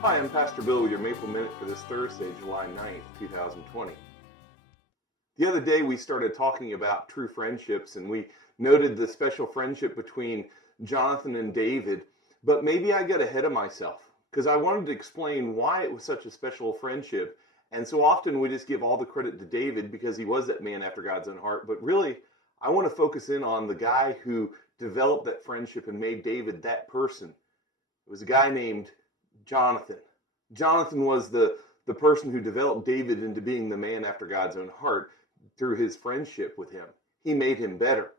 Hi, I'm Pastor Bill with your Maple Minute for this Thursday, July 9th, 2020. The other day we started talking about true friendships, and we noted the special friendship between Jonathan and David, but maybe I got ahead of myself because I wanted to explain why it was such a special friendship. And so often we just give all the credit to David because he was that man after God's own heart, but really I want to focus in on the guy who developed that friendship and made David that person. It was a guy named Jonathan. Jonathan was the person who developed David into being the man after God's own heart through his friendship with him. He made him better.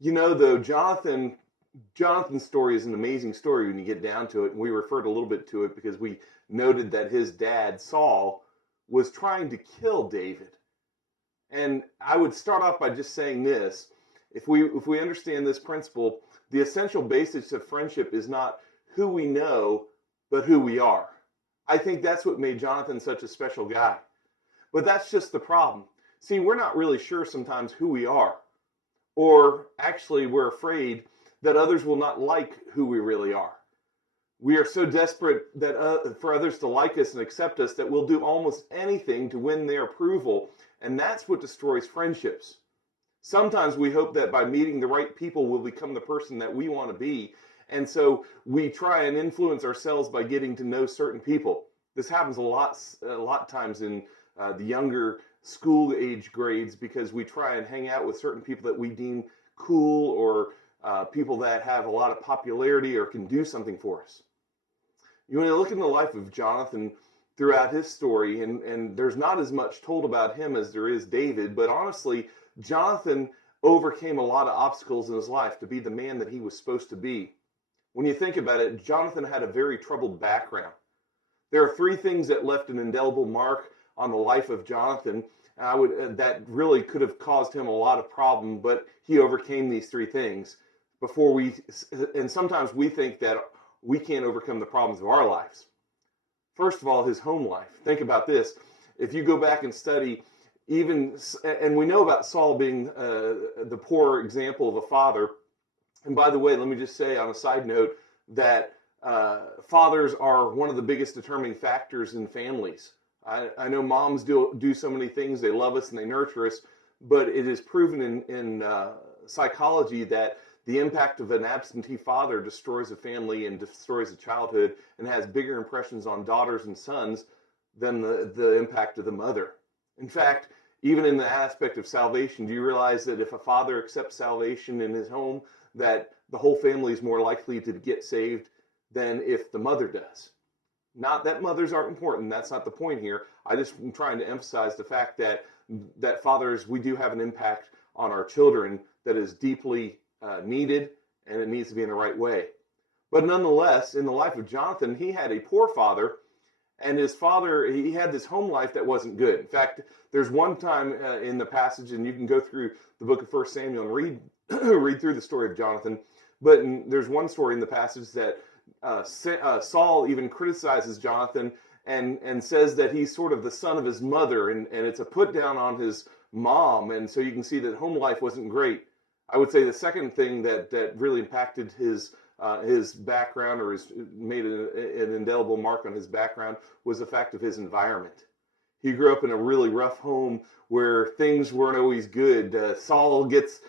You know, though, Jonathan's story is an amazing story when you get down to it, and we referred a little bit to it because we noted that his dad, Saul, was trying to kill David. And I would start off by just saying this. If we understand this principle, the essential basis of friendship is not who we know, but who we are. I think that's what made Jonathan such a special guy. But that's just the problem. See, we're not really sure sometimes who we are. Or actually, we're afraid that others will not like who we really are. We are so desperate that for others to like us and accept us that we'll do almost anything to win their approval. And that's what destroys friendships. Sometimes we hope that by meeting the right people, we'll become the person that we want to be. And so we try and influence ourselves by getting to know certain people. This happens a lot of times in the younger school age grades because we try and hang out with certain people that we deem cool or people that have a lot of popularity or can do something for us. You want to look in the life of Jonathan throughout his story, and there's not as much told about him as there is David, but honestly, Jonathan overcame a lot of obstacles in his life to be the man that he was supposed to be. When you think about it, Jonathan had a very troubled background. There are three things that left an indelible mark on the life of Jonathan that really could have caused him a lot of problem, but he overcame these three things and sometimes we think that we can't overcome the problems of our lives. First of all, his home life. Think about this. If you go back and study, and we know about Saul being the poor example of a father. And by the way, let me just say on a side note that fathers are one of the biggest determining factors in families. I know moms do so many things. They love us and they nurture us, but it is proven in psychology that the impact of an absentee father destroys a family and destroys a childhood and has bigger impressions on daughters and sons than the impact of the mother. In fact, even in the aspect of salvation, do you realize that if a father accepts salvation in his home, that the whole family is more likely to get saved than if the mother does? Not that mothers aren't important. That's not the point here. I just am trying to emphasize the fact that fathers, we do have an impact on our children that is deeply needed, and it needs to be in the right way. But nonetheless, in the life of Jonathan, he had a poor father, and his father, he had this home life that wasn't good. In fact, there's one time in the passage, and you can go through the book of 1 Samuel and read through the story of Jonathan, but there's one story in the passage that Saul even criticizes Jonathan and says that he's sort of the son of his mother, and it's a put down on his mom, and so you can see that home life wasn't great. I would say the second thing that really impacted his background or made an indelible mark on his background was the fact of his environment. He grew up in a really rough home where things weren't always good. Saul gets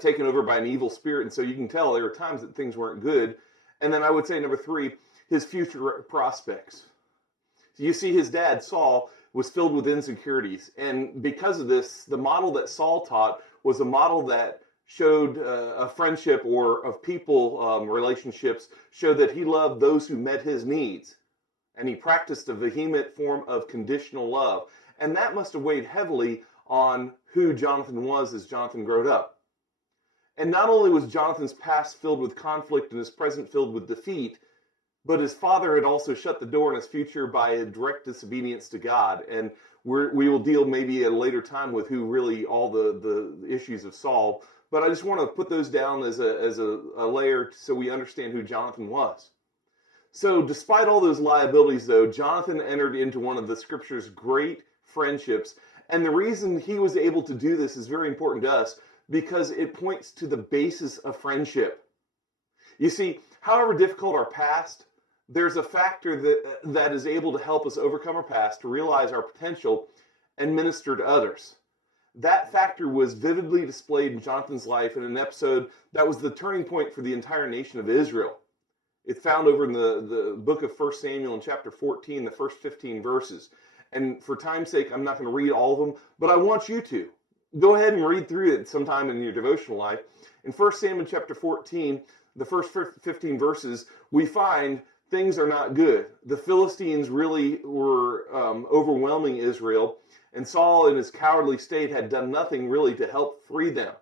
taken over by an evil spirit, and so you can tell there were times that things weren't good. And then I would say number three, his future prospects. So you see his dad, Saul, was filled with insecurities, and because of this, the model that Saul taught was a model that showed a friendship or of people relationships, showed that he loved those who met his needs, and he practiced a vehement form of conditional love, and that must have weighed heavily on who Jonathan was as Jonathan grew up. And not only was Jonathan's past filled with conflict and his present filled with defeat, but his father had also shut the door on his future by a direct disobedience to God. And we will deal maybe at a later time with who really all the issues of Saul. But I just want to put those down as a layer so we understand who Jonathan was. So despite all those liabilities, though, Jonathan entered into one of the scripture's great friendships. And the reason he was able to do this is very important to us because it points to the basis of friendship. You see, however difficult our past, there's a factor that is able to help us overcome our past, to realize our potential, and minister to others. That factor was vividly displayed in Jonathan's life in an episode that was the turning point for the entire nation of Israel. It's found over in the book of 1 Samuel in chapter 14, the first 15 verses. And for time's sake, I'm not going to read all of them, but I want you to. Go ahead and read through it sometime in your devotional life. In 1 Samuel chapter 14, the first 15 verses, we find things are not good. The Philistines really were overwhelming Israel, and Saul in his cowardly state had done nothing really to help free them.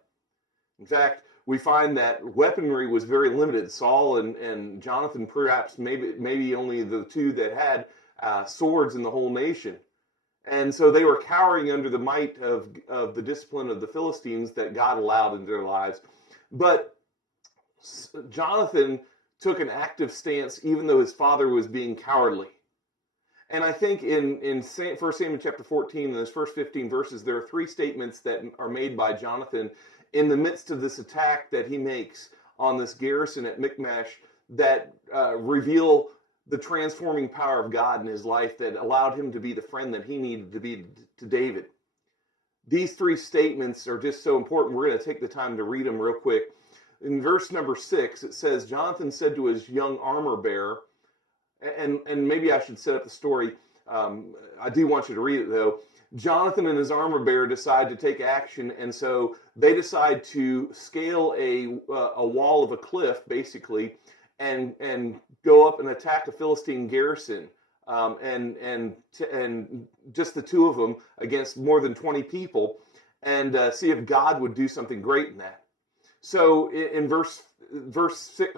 In fact, we find that weaponry was very limited. Saul and Jonathan, perhaps maybe only the two that had swords in the whole nation. And so they were cowering under the might of the discipline of the Philistines that God allowed into their lives. But Jonathan took an active stance even though his father was being cowardly. And I think in 1 Samuel chapter 14, in those first 15 verses, there are three statements that are made by Jonathan in the midst of this attack that he makes on this garrison at Michmash that reveal the transforming power of God in his life that allowed him to be the friend that he needed to be to David. These three statements are just so important. We're going to take the time to read them real quick. In verse number 6, it says, Jonathan said to his young armor bearer, and maybe I should set up the story. I do want you to read it, though. Jonathan and his armor bearer decide to take action, and so they decide to scale a wall of a cliff, basically, and go up and attack a Philistine garrison, and just the two of them against more than 20 people, and see if God would do something great in that. So in verse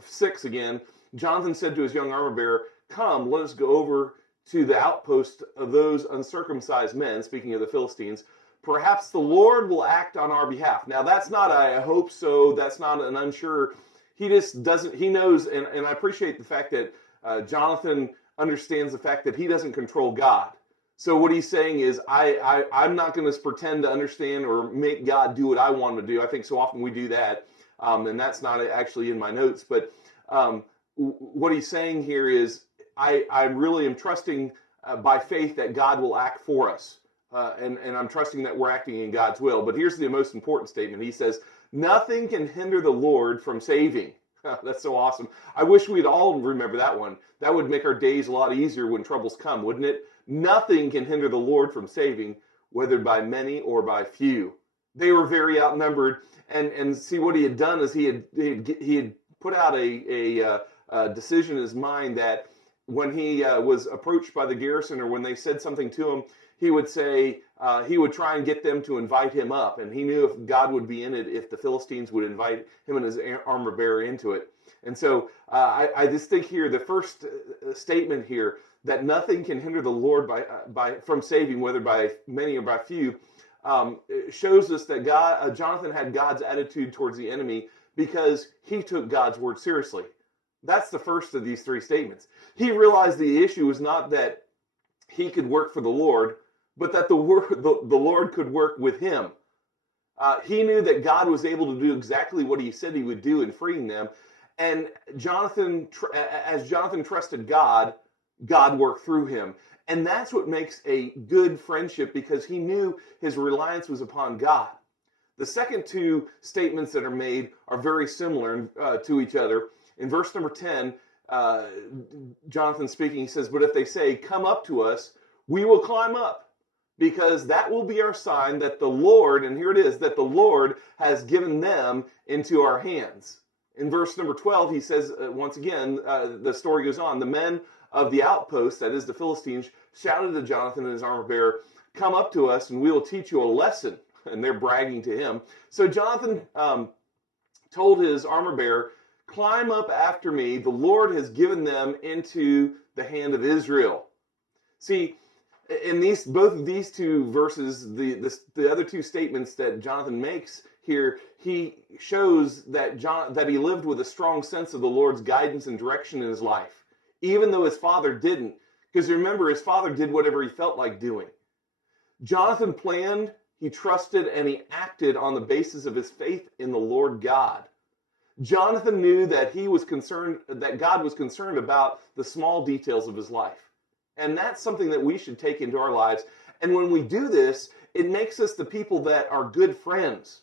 6 again, Jonathan said to his young armor bearer, "Come, let us go over to the outpost of those uncircumcised men," speaking of the Philistines. "Perhaps the Lord will act on our behalf." Now, that's not a "I hope so," that's not an unsure. He just doesn't, he knows, and I appreciate the fact that Jonathan understands the fact that he doesn't control God. So what he's saying is, I'm not going to pretend to understand or make God do what I want him to do. I think so often we do that, and that's not actually in my notes. But what he's saying here is, I really am trusting by faith that God will act for us. And I'm trusting that we're acting in God's will. But here's the most important statement. He says, "Nothing can hinder the Lord from saving." That's so awesome. I wish we'd all remember that one. That would make our days a lot easier when troubles come, wouldn't it? Nothing can hinder the Lord from saving, whether by many or by few. They were very outnumbered. And see, what he had done is he had put out a decision in his mind that when he was approached by the garrison, or when they said something to him, he would say, he would try and get them to invite him up. And he knew if God would be in it, if the Philistines would invite him and his armor bearer into it. And so I just think here, the first statement here, that nothing can hinder the Lord from saving, whether by many or by few, shows us that Jonathan had God's attitude towards the enemy because he took God's word seriously. That's the first of these three statements. He realized the issue was not that he could work for the Lord, but that the Lord could work with him. He knew that God was able to do exactly what he said he would do in freeing them. And as Jonathan trusted God, God worked through him. And that's what makes a good friendship, because he knew his reliance was upon God. The second two statements that are made are very similar to each other. In verse number 10, Jonathan speaking, he says, "But if they say, 'Come up to us,' we will climb up, because that will be our sign that the Lord," and here it is, "that the Lord has given them into our hands." In verse number 12, he says, once again, the story goes on, "The men of the outpost," that is the Philistines, "shouted to Jonathan and his armor bearer, 'Come up to us and we will teach you a lesson.'" And they're bragging to him. So Jonathan told his armor bearer, "Climb up after me. The Lord has given them into the hand of Israel." See, in both of these two verses, the other two statements that Jonathan makes here, he shows that he lived with a strong sense of the Lord's guidance and direction in his life, even though his father didn't. Because remember, his father did whatever he felt like doing. Jonathan planned, he trusted, and he acted on the basis of his faith in the Lord God. Jonathan knew that that God was concerned about the small details of his life. And that's something that we should take into our lives. And when we do this, it makes us the people that are good friends.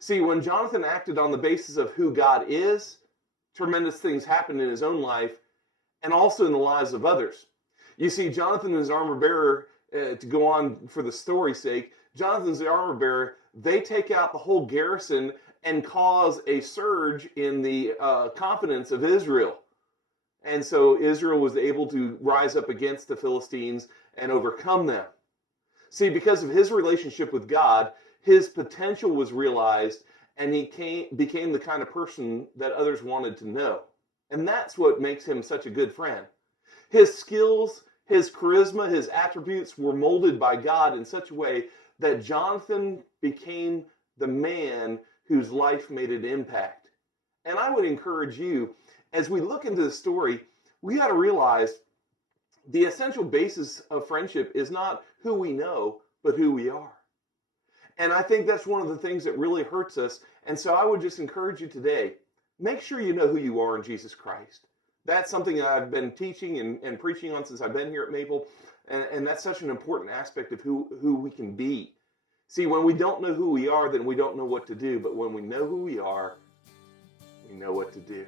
See, when Jonathan acted on the basis of who God is, tremendous things happened in his own life and also in the lives of others. You see, Jonathan and his armor bearer, to go on for the story's sake, Jonathan's the armor bearer, they take out the whole garrison and cause a surge in the confidence of Israel. And so Israel was able to rise up against the Philistines and overcome them. See, because of his relationship with God, his potential was realized, and he became the kind of person that others wanted to know. And that's what makes him such a good friend. His skills, his charisma, his attributes were molded by God in such a way that Jonathan became the man whose life made an impact. And I would encourage you, as we look into the story, we got to realize the essential basis of friendship is not who we know, but who we are. And I think that's one of the things that really hurts us. And so I would just encourage you today, make sure you know who you are in Jesus Christ. That's something that I've been teaching and preaching on since I've been here at Maple. And that's such an important aspect of who we can be. See, when we don't know who we are, then we don't know what to do. But when we know who we are, we know what to do.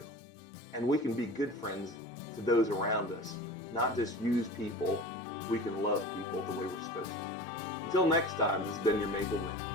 And we can be good friends to those around us, not just use people. We can love people the way we're supposed to. Until next time, this has been your Maple Man.